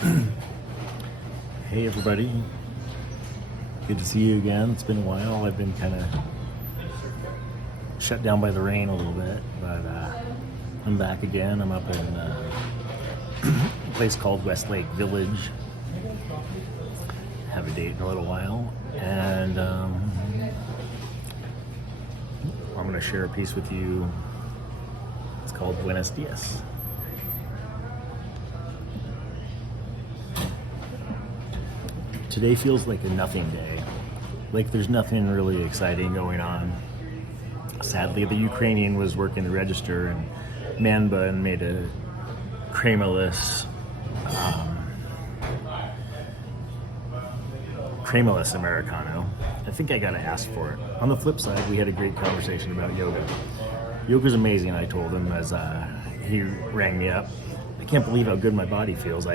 Hey everybody, good to see you again. It's been a while. I've been kind of shut down by the rain a little bit, but I'm back again. I'm up in a place called Westlake Village. Have a date in a little while, and I'm going to share a piece with you. It's called Buenos Dias. Today feels like a nothing day. Like there's nothing really exciting going on. Sadly, the Ukrainian was working the register and Manba and made a cremaless Americano. I think I gotta ask for it. On the flip side, we had a great conversation about yoga. Yoga's amazing, I told him as he rang me up. I can't believe how good my body feels.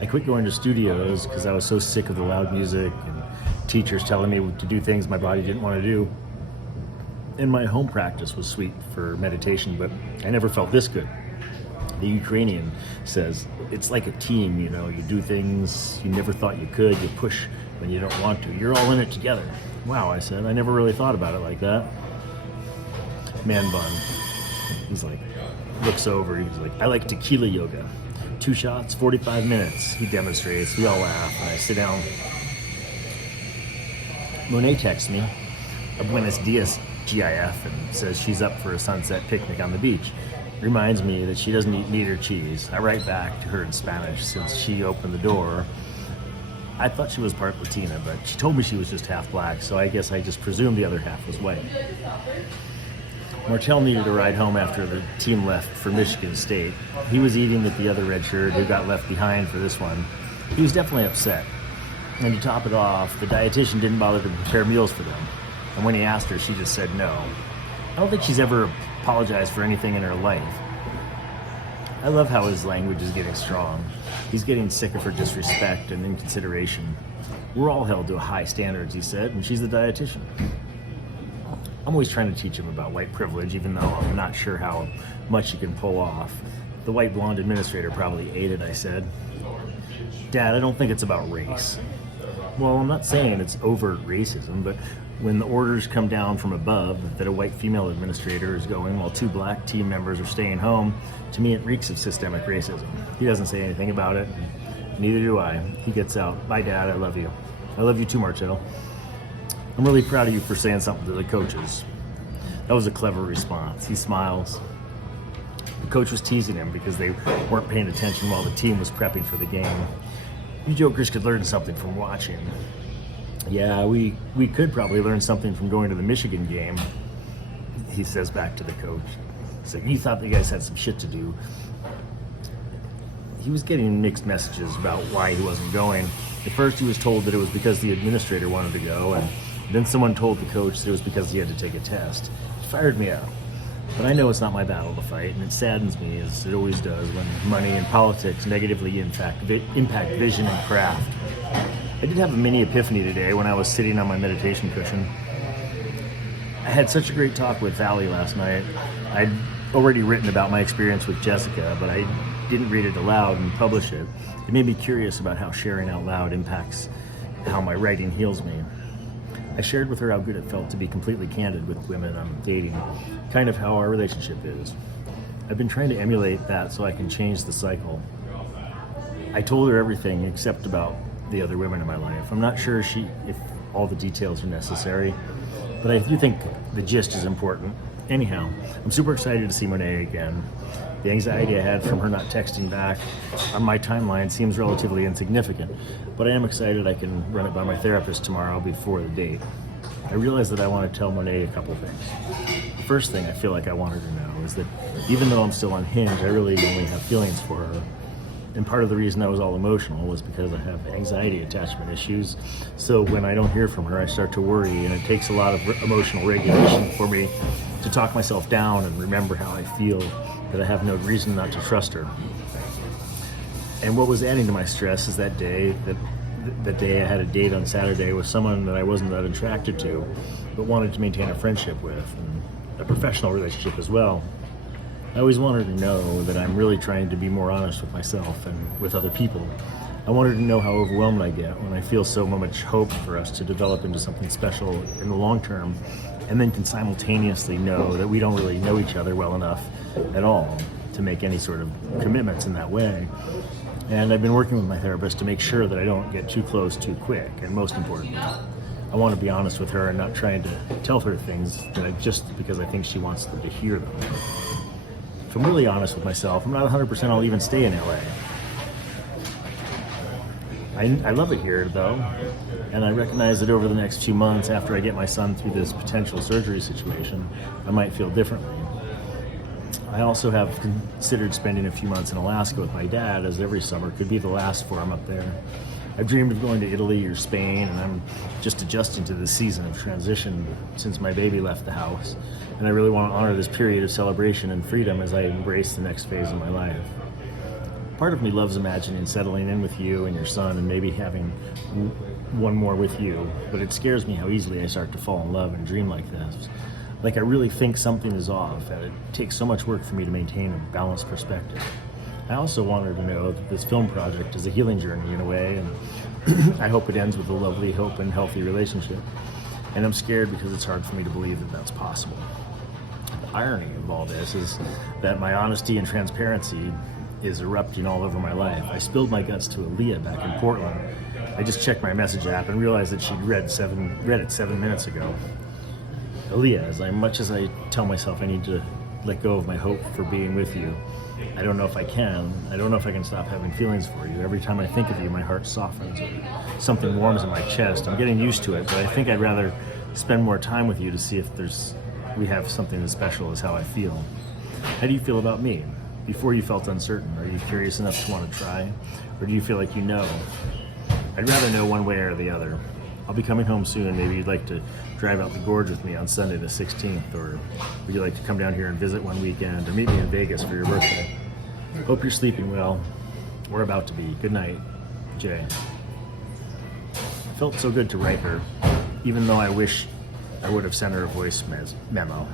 I quit going to studios because I was so sick of the loud music and teachers telling me to do things my body didn't want to do. And my home practice was sweet for meditation, but I never felt this good. The Ukrainian says, it's like a team, you do things you never thought you could, you push when you don't want to. You're all in it together. Wow, I said, I never really thought about it like that. Man bun. He's like, looks over, he's like, I like Tequila Yoga. 2 shots, 45 minutes. He demonstrates, we all laugh, and I sit down. Monet texts me a Buenos Dias GIF and says she's up for a sunset picnic on the beach. Reminds me that she doesn't eat meat or cheese. I write back to her in Spanish since she opened the door. I thought she was part Latina, but she told me she was just half black, so I guess I just presumed the other half was white. Martell needed a ride home after the team left for Michigan State. He was eating with the other redshirt who got left behind for this one. He was definitely upset. And to top it off, the dietitian didn't bother to prepare meals for them. And when he asked her, she just said no. I don't think she's ever apologized for anything in her life. I love how his language is getting strong. He's getting sick of her disrespect and inconsideration. We're all held to high standards, he said, and she's the dietitian. I'm always trying to teach him about white privilege, even though I'm not sure how much he can pull off. The white blonde administrator probably ate it, I said. Dad, I don't think it's about race. Well, I'm not saying it's overt racism, but when the orders come down from above that a white female administrator is going while 2 black team members are staying home, to me it reeks of systemic racism. He doesn't say anything about it, neither do I. He gets out, bye Dad, I love you. I love you too, Martell. I'm really proud of you for saying something to the coaches. That was a clever response. He smiles. The coach was teasing him because they weren't paying attention while the team was prepping for the game. You jokers could learn something from watching. Yeah, we could probably learn something from going to the Michigan game, he says back to the coach. So he thought the guys had some shit to do. He was getting mixed messages about why he wasn't going. At first he was told that it was because the administrator wanted to go, and then someone told the coach that it was because he had to take a test. It fired me up. But I know it's not my battle to fight, and it saddens me, as it always does, when money and politics negatively impact vision and craft. I did have a mini epiphany today when I was sitting on my meditation cushion. I had such a great talk with Valley last night. I'd already written about my experience with Jessica, but I didn't read it aloud and publish it. It made me curious about how sharing out loud impacts how my writing heals me. I shared with her how good it felt to be completely candid with women I'm dating, kind of how our relationship is. I've been trying to emulate that so I can change the cycle. I told her everything except about the other women in my life. I'm not sure if all the details are necessary, but I do think the gist is important. Anyhow, I'm super excited to see Monet again. The anxiety I had from her not texting back on my timeline seems relatively insignificant, but I am excited I can run it by my therapist tomorrow before the date. I realize that I want to tell Monet a couple things. The first thing I feel like I want her to know is that even though I'm still unhinged, I really only have feelings for her. And part of the reason I was all emotional was because I have anxiety attachment issues. So when I don't hear from her, I start to worry, and it takes a lot of emotional regulation for me to talk myself down and remember how I feel, that I have no reason not to trust her. And what was adding to my stress is that day I had a date on Saturday with someone that I wasn't that attracted to, but wanted to maintain a friendship with, and a professional relationship as well. I always want her to know that I'm really trying to be more honest with myself and with other people. I want her to know how overwhelmed I get when I feel so much hope for us to develop into something special in the long term, and then can simultaneously know that we don't really know each other well enough at all to make any sort of commitments in that way. And I've been working with my therapist to make sure that I don't get too close too quick, and most importantly, I want to be honest with her and not trying to tell her things just because I think she wants her to hear them. If I'm really honest with myself, I'm not 100% I'll even stay in LA. I love it here, though, and I recognize that over the next few months, after I get my son through this potential surgery situation, I might feel differently. I also have considered spending a few months in Alaska with my dad, as every summer could be the last for him up there. I've dreamed of going to Italy or Spain, and I'm just adjusting to this season of transition since my baby left the house, and I really want to honor this period of celebration and freedom as I embrace the next phase of my life. Part of me loves imagining settling in with you and your son and maybe having one more with you, but it scares me how easily I start to fall in love and dream like this. Like I really think something is off, and it takes so much work for me to maintain a balanced perspective. I also want her to know that this film project is a healing journey in a way, and I hope it ends with a lovely, hope, and healthy relationship. And I'm scared because it's hard for me to believe that that's possible. The irony of all this is that my honesty and transparency is erupting all over my life. I spilled my guts to Aaliyah back in Portland. I just checked my message app and realized that she'd read it 7 minutes ago. Aaliyah, as much as I tell myself I need to let go of my hope for being with you, I don't know if I can. I don't know if I can stop having feelings for you. Every time I think of you, my heart softens. Something warms in my chest. I'm getting used to it, but I think I'd rather spend more time with you to see if we have something as special as how I feel. How do you feel about me? Before you felt uncertain, are you curious enough to want to try? Or do you feel like you know? I'd rather know one way or the other. I'll be coming home soon. Maybe you'd like to drive out the gorge with me on Sunday the 16th, or would you like to come down here and visit one weekend, or meet me in Vegas for your birthday? Hope you're sleeping well. We're about to be. Good night, Jay. It felt so good to write her, even though I wish I would have sent her a voice memo.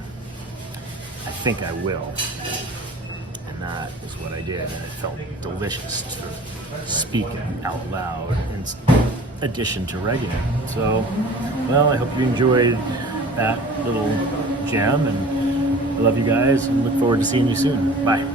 I think I will. And that is what I did, and it felt delicious to speak it out loud in addition to writing it. So, well, I hope you enjoyed that little gem, and I love you guys and look forward to seeing you soon. Bye.